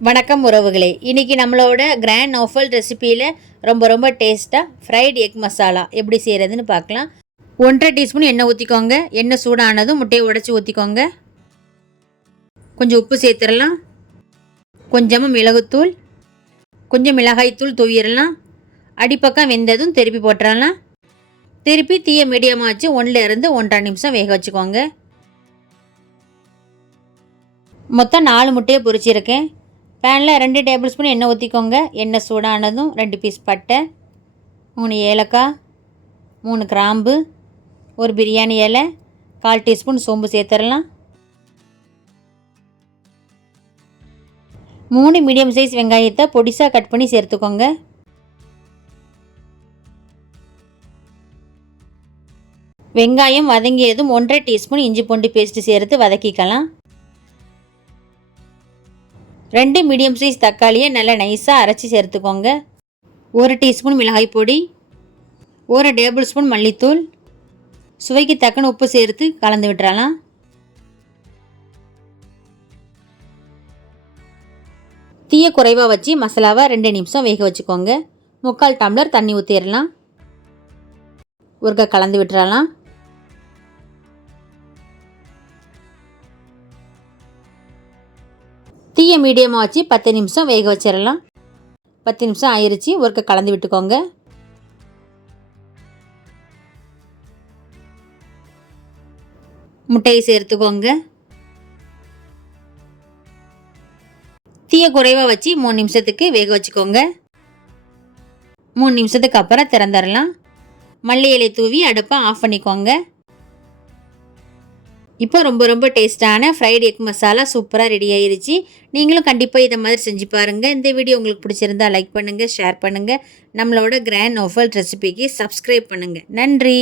வணக்கம் உறவுகளே. இன்றைக்கி நம்மளோட கிராண்ட் நோஃபல் ரெசிப்பியில் ரொம்ப டேஸ்ட்டாக ஃப்ரைட் எக் மசாலா எப்படி செய்கிறதுன்னு பார்க்கலாம். 1.5 டீஸ்பூன் எண்ணெய் ஊற்றிக்கோங்க. எண்ணெய் சூடானதும் முட்டையை உடச்சி ஊற்றிக்கோங்க. கொஞ்சம் உப்பு சேர்த்துடலாம். கொஞ்சமாக மிளகுத்தூள், கொஞ்சம் மிளகாய்த்தூள் தூவிடலாம். அடிப்பக்கம் வெந்ததும் திருப்பி போட்டுடலாம். திருப்பி தீயை மீடியமாக வச்சு 1லேருந்து 1.5 நிமிஷம் வேக வச்சுக்கோங்க. மொத்தம் 4 முட்டையை பொரிச்சிருக்கேன். பேனில் 2 டேபிள் ஸ்பூன் எண்ணெய் ஊற்றிக்கோங்க. எண்ணெய் சூடானதும் 2 பீஸ் பட்டை, 3 ஏலக்காய், 3 கிராம்பு, ஒரு பிரியாணி இலை, 1/4 டீஸ்பூன் சோம்பு சேர்த்துடலாம். 3 மீடியம் சைஸ் வெங்காயத்தை பொடிசாக கட் பண்ணி சேர்த்துக்கோங்க. வெங்காயம் வதங்கியதும் 1.5 டீஸ்பூன் இஞ்சி பூண்டு பேஸ்ட்டு சேர்த்து வதக்கிக்கலாம். 2 மீடியம் சைஸ் தக்காளியை நல்லா நைஸாக அரைச்சி சேர்த்துக்கோங்க. 1 டீஸ்பூன் மிளகாய் பொடி, 1 டேபிள் ஸ்பூன் மல்லித்தூள், சுவைக்கு தக்கன உப்பு சேர்த்து கலந்து விட்டுறலாம். தீயை குறைவாக வச்சு மசாலாவை 2 நிமிஷம் வேக வச்சுக்கோங்க. 3/4 டம்ளர் தண்ணி ஊற்றிடலாம். ஒருக்கா கலந்து விட்டுறலாம். தீயை மீடியமாக வச்சு 10 நிமிஷம் வேக வச்சிடலாம். 10 நிமிஷம் ஆயிடுச்சு. ஒருக்க கலந்து விட்டுக்கோங்க. முட்டையை சேர்த்துக்கோங்க. தீயை குறைவாக வச்சு 3 நிமிஷத்துக்கு வேக வச்சுக்கோங்க. 3 நிமிஷத்துக்கு அப்புறம் திறந்துடலாம். மல்லி இலை தூவி அடுப்பை ஆஃப் பண்ணிக்கோங்க. இப்போ ரொம்ப டேஸ்ட்டான ஃப்ரைட் எக் மசாலா சூப்பராக ரெடி ஆயிருச்சு. நீங்களும் கண்டிப்பாக இதை மாதிரி செஞ்சு பாருங்கள். இந்த வீடியோ உங்களுக்கு பிடிச்சிருந்தா லைக் பண்ணுங்கள், ஷேர் பண்ணுங்கள். நம்மளோட கிராண்ட் நோஃபல் ரெசிபிக்கு சப்ஸ்கிரைப் பண்ணுங்கள். நன்றி.